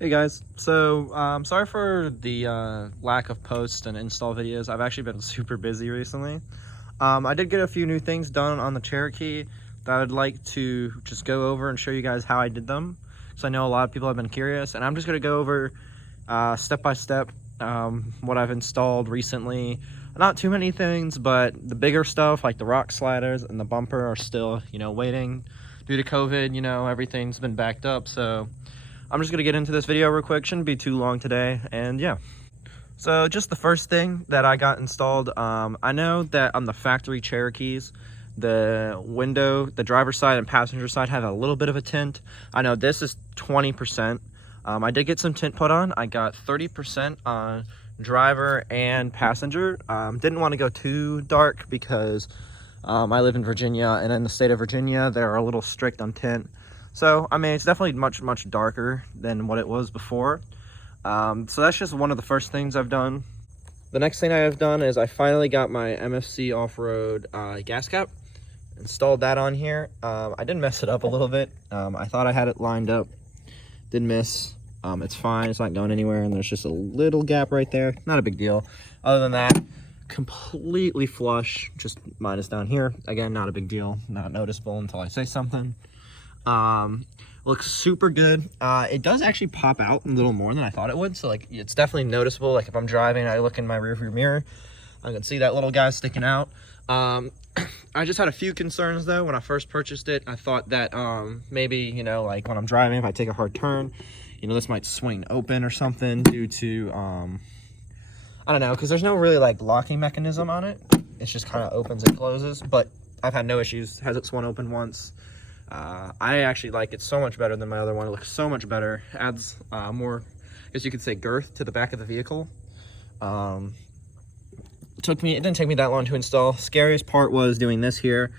Hey guys, so sorry for the lack of post and install videos. I've actually been super busy recently. I did get a few new things done on the Cherokee that I'd like to just go over and show you guys how I did them. So I know a lot of people have been curious, and I'm just going to go over step by step what I've installed recently. Not too many things, but the bigger stuff like the rock sliders and the bumper are still, waiting due to COVID. Everything's been backed up, so I'm just gonna get into this video real quick. Shouldn't be too long today, and yeah. So just the first thing that I got installed, I know that on the factory Cherokees, the window, the driver's side and passenger side have a little bit of a tint. I know this is 20%. I did get some tint put on. I got 30% on driver and passenger. Didn't want to go too dark because I live in Virginia, and in the state of Virginia, they're a little strict on tint. So, I mean, it's definitely much darker than what it was before. So that's just one of the first things I've done. The next thing I have done is I finally got my MFC off-road gas cap. Installed that on here. I did mess it up a little bit. I thought I had it lined up. Did miss. It's fine. It's not going anywhere. And there's just a little gap right there. Not a big deal. Other than that, completely flush. Just minus down here. Again, not a big deal. Not noticeable until I say something. Looks super good. It does actually pop out a little more than I thought it would, so like it's definitely noticeable. Like if I'm driving, I look in my rearview mirror, I can see that little guy sticking out. I just had a few concerns though when I first purchased it. I thought that maybe like when I'm driving, if I take a hard turn, this might swing open or something due to I don't know, because there's no really like locking mechanism on it. It's just kind of opens and closes, but I've had no issues. Has it swung open once. I actually like it so much better than my other one. It looks so much better. Adds more, I guess you could say, girth to the back of the vehicle. It didn't take me that long to install. Scariest part was doing this here.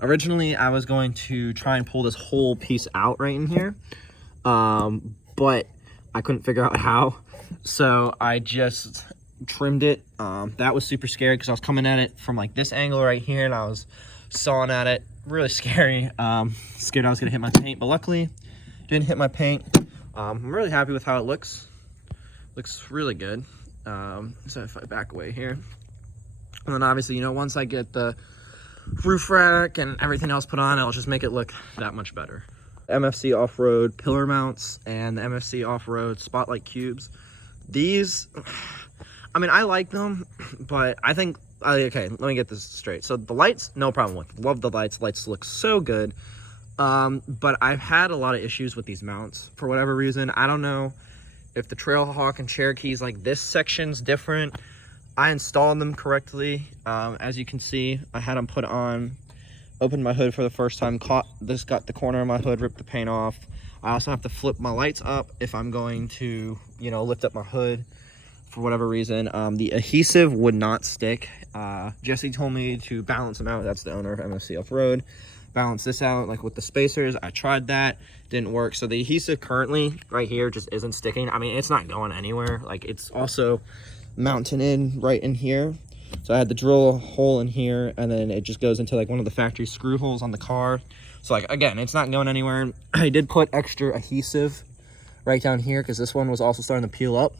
Originally, I was going to try and pull this whole piece out right in here, but I couldn't figure out how, so I just trimmed it. That was super scary because I was coming at it from like this angle right here, and I was sawing at it. Really scary. Scared I was gonna hit my paint, but luckily didn't hit my paint. I'm really happy with how it looks. Looks really good. So if I back away here, and then obviously once I get the roof rack and everything else put on, it'll just make it look that much better. MFC off-road pillar mounts and the MFC off-road spotlight cubes. These, I mean, I like them, but I think, okay, let me get this straight. So the lights, no problem with. Love the lights. Lights look so good. But I've had a lot of issues with these mounts for whatever reason. I don't know if the Trailhawk and Cherokees, like this section's different. I installed them correctly. As you can see, I had them put on, opened my hood for the first time, got the corner of my hood, ripped the paint off. I also have to flip my lights up if I'm going to, lift up my hood. For whatever reason, the adhesive would not stick. Jesse told me to balance them out. That's the owner of MFC Off-Road. Balance this out like with the spacers. I tried that, didn't work. So the adhesive currently right here just isn't sticking. I mean, it's not going anywhere. Like it's also mounting in right in here. So I had to drill a hole in here, and then it just goes into like one of the factory screw holes on the car. So like again, it's not going anywhere. I did put extra adhesive right down here because this one was also starting to peel up.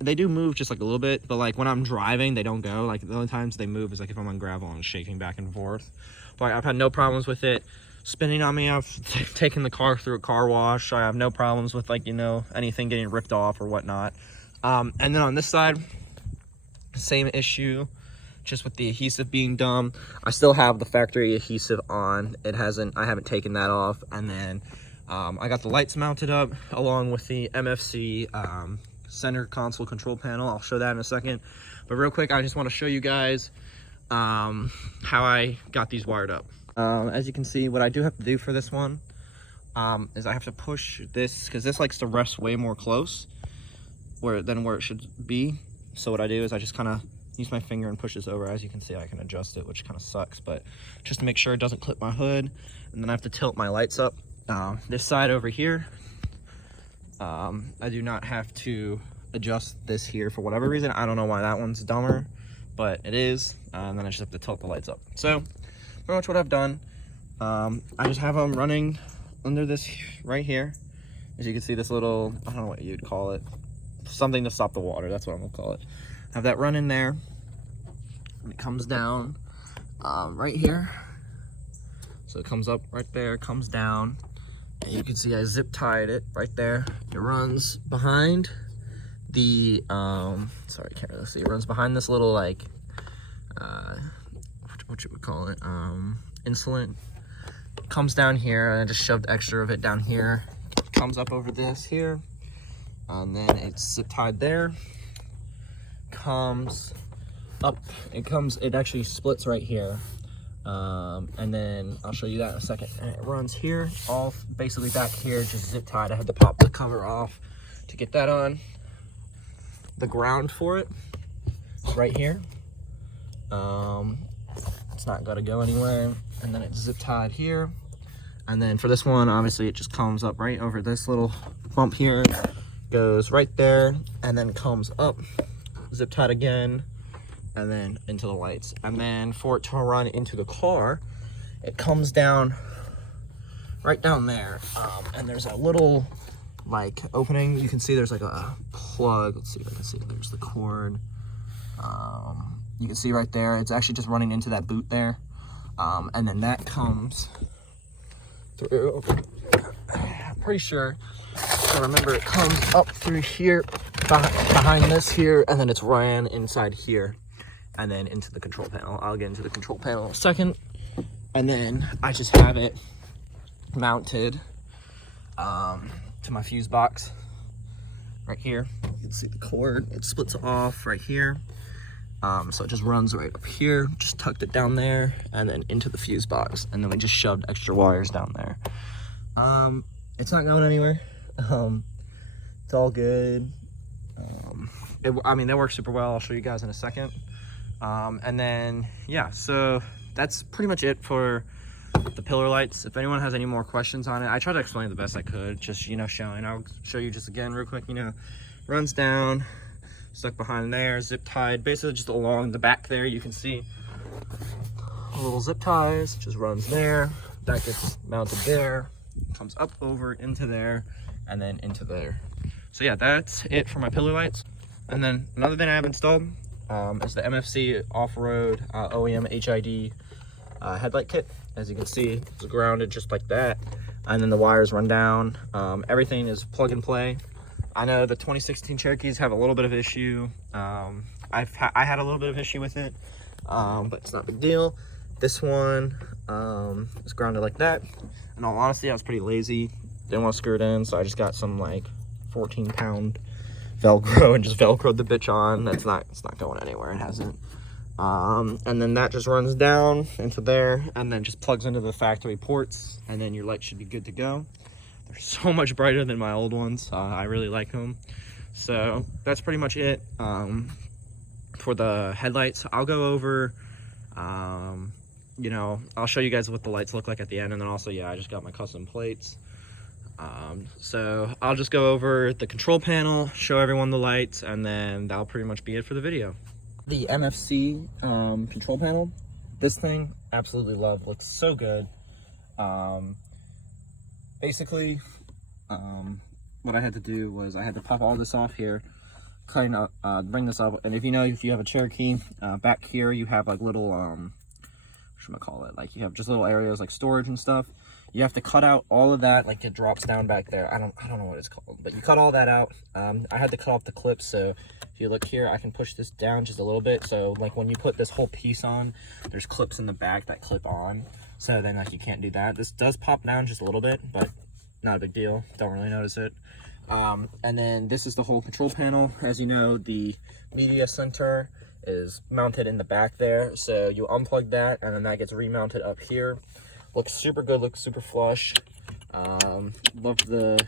They do move just like a little bit, but like when I'm driving, they don't go. Like the only times they move is like if I'm on gravel and shaking back and forth. But I've had no problems with it spinning on me. I've taken the car through a car wash. I have no problems with like, anything getting ripped off or whatnot. And then on this side, same issue, just with the adhesive being dumb. I still have the factory adhesive on. I haven't taken that off. And then I got the lights mounted up along with the MFC center console control panel. I'll show that in a second, but real quick, I just want to show you guys how I got these wired up. As you can see, what I do have to do for this one is I have to push this, because this likes to rest way more close than where it should be. So what I do is I just kind of use my finger and push this over. As you can see, I can adjust it, which kind of sucks, but just to make sure it doesn't clip my hood. And then I have to tilt my lights up. This side over here, I do not have to adjust this here for whatever reason. I don't know why that one's dumber, but it is. And then I just have to tilt the lights up. So pretty much what I've done. I just have them running under this right here. As you can see, this little, I don't know what you'd call it, something to stop the water, that's what I'm gonna call it. Have that run in there, and it comes down right here. So it comes up right there, comes down, and you can see I zip tied it right there. It runs behind the, sorry, I can't really see. It runs behind this little, like, what you would call it, insulin. Comes down here, and I just shoved extra of it down here. Comes up over this here, and then it's zip tied there. Comes up, it actually splits right here. And then I'll show you that in a second. And it runs here, all basically back here, just zip tied. I had to pop the cover off to get that on. The ground for it, right here. It's not gotta go anywhere. And then it's zip tied here. And then for this one, obviously it just comes up right over this little bump here, goes right there, and then comes up, zip tied again, and then into the lights. And then for it to run into the car, it comes down right down there. And there's a little like opening. You can see there's like a plug. Let's see if I can see. There's the cord. You can see right there, it's actually just running into that boot there. And then that comes through, I'm pretty sure. So remember, it comes up through here, behind this here, and then it's ran inside here, and then into the control panel. I'll get into the control panel in a second. And then I just have it mounted to my fuse box right here. You can see the cord, it splits off right here. So it just runs right up here, just tucked it down there, and then into the fuse box. And then we just shoved extra wires down there. It's not going anywhere. It's all good. I mean, that works super well. I'll show you guys in a second. And then, yeah, so that's pretty much it for the pillar lights. If anyone has any more questions on it, I tried to explain the best I could, just, you know, showing. I'll show you just again real quick. You know, runs down, stuck behind there, zip tied, basically just along the back there. You can see little zip ties, just runs there, that gets mounted there, comes up over into there, and then into there. So yeah, that's it for my pillar lights. And then another thing I have installed is the Mfc Off-Road OEM HID headlight kit. As you can see, it's grounded just like that, and then the wires run down. Everything is plug and play. I know the 2016 Cherokees have a little bit of issue. I had a little bit of issue with it, but it's not a big deal. This one is grounded like that. In all honesty, I was pretty lazy. Didn't want to screw it in, so I just got some like 14-pound Velcro and just Velcroed the bitch on. It's not going anywhere. It hasn't. And then that just runs down into there, and then just plugs into the factory ports, and then your light should be good to go. They're so much brighter than my old ones. I really like them. So that's pretty much it for the headlights. I'll go over, you know, I'll show you guys what the lights look like at the end, and then also, yeah, I just got my custom plates. So I'll just go over the control panel, show everyone the lights, and then that'll pretty much be it for the video. The MFC control panel, this thing, absolutely love, looks so good. Basically, what I had to do was I had to pop all this off here, kind of bring this up. And if you have a Cherokee, back here you have like little, whatchamacallit, like you have just little areas like storage and stuff. You have to cut out all of that, like it drops down back there. I don't know what it's called, but you cut all that out. I had to cut off the clips, so if you look here, I can push this down just a little bit. So like when you put this whole piece on, there's clips in the back that clip on. So then like you can't do that. This does pop down just a little bit, but not a big deal. Don't really notice it. And then this is the whole control panel. As you know, the media center is mounted in the back there. So you unplug that, and then that gets remounted up here. Looks super good, looks super flush. Love the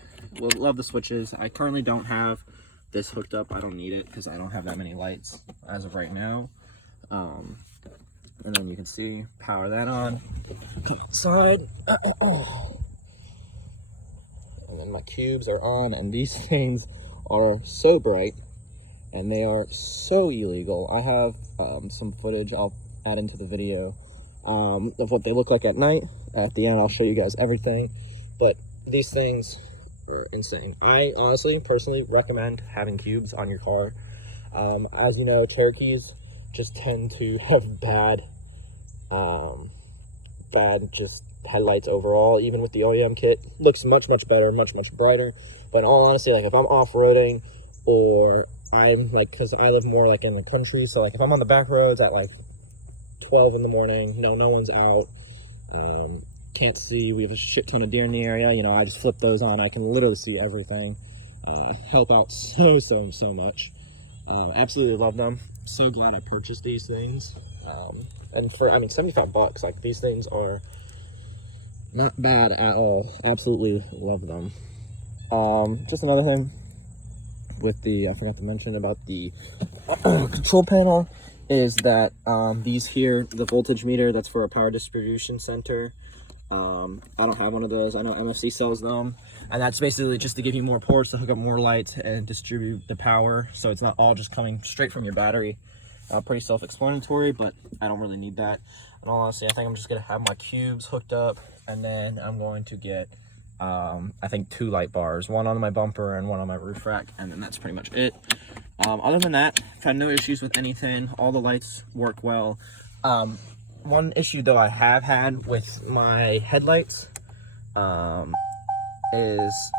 switches. I currently don't have this hooked up. I don't need it because I don't have that many lights as of right now. And then you can see, power that on. Come outside. And then my cubes are on, and these things are so bright, and they are so illegal. I have some footage I'll add into the video of what they look like at night. At the end, I'll show you guys everything. But these things are insane. I honestly, personally recommend having cubes on your car. As you know, Cherokees just tend to have bad just headlights overall. Even with the OEM kit, looks much better, much brighter. But in all honesty, like if I'm off-roading, or I'm like, because I live more like in the country, so like if I'm on the back roads at like 12 in the morning, no one's out, can't see, we have a shit ton of deer in the area, you know, I just flip those on, I can literally see everything. Help out so much. Absolutely love them. So glad I purchased these things. And for, I mean, 75 bucks, like these things are not bad at all. Absolutely love them. Just another thing with the, I forgot to mention about the control panel, is that these here, the voltage meter, that's for a power distribution center. I don't have one of those. I know MFC sells them, and that's basically just to give you more ports to hook up more lights and distribute the power, so it's not all just coming straight from your battery. Pretty self-explanatory, but I don't really need that. And honestly, I think I'm just gonna have my cubes hooked up, and then I'm going to get I think 2 light bars, one on my bumper and one on my roof rack, and then that's pretty much it. Other than that, I've had no issues with anything. All the lights work well. One issue though I have had with my headlights is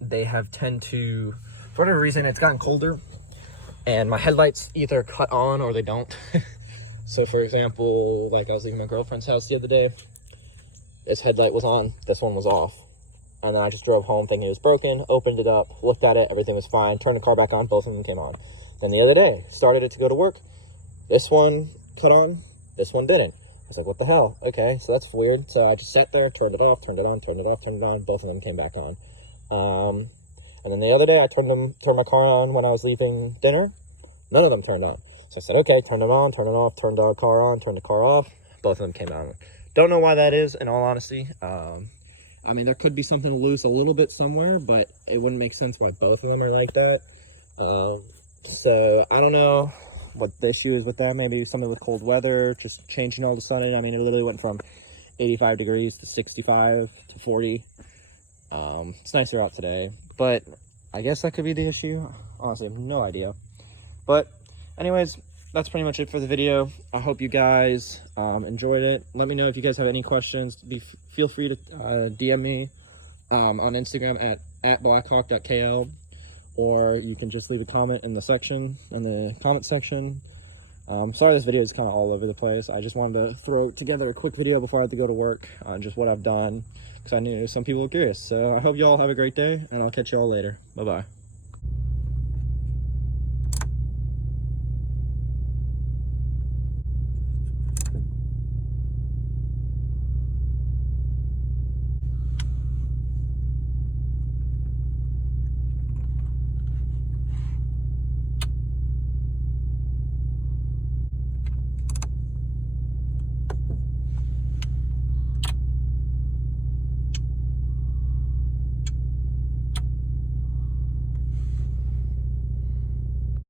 they have tend to, for whatever reason, it's gotten colder and my headlights either cut on or they don't. So for example, like I was leaving my girlfriend's house the other day, this headlight was on, this one was off. And then I just drove home thinking it was broken, opened it up, looked at it, everything was fine, turned the car back on, both of them came on. Then the other day, started it to go to work, this one cut on, this one didn't. I was like, what the hell? Okay, so that's weird. So I just sat there, turned it off, turned it on, turned it off, turned it on, both of them came back on. And then the other day, I turned my car on when I was leaving dinner, none of them turned on. So I said, okay, turn it on, turn it off, turned our car on, turned the car off, both of them came on. Don't know why that is, in all honesty. I mean, there could be something loose a little bit somewhere, but it wouldn't make sense why both of them are like that. So I don't know what the issue is with that. Maybe something with cold weather, just changing all of a sudden. I mean, it literally went from 85 degrees to 65 to 40. It's nicer out today, but I guess that could be the issue. Honestly, I have no idea. But anyways, that's pretty much it for the video. I hope you guys enjoyed it. Let me know if you guys have any questions. Feel free to DM me on Instagram at blackhawk.kl, or you can just leave a comment in the comment section. Sorry this video is kind of all over the place. I just wanted to throw together a quick video before I have to go to work on just what I've done, because I knew some people were curious. So I hope you all have a great day, and I'll catch you all later. Bye-bye.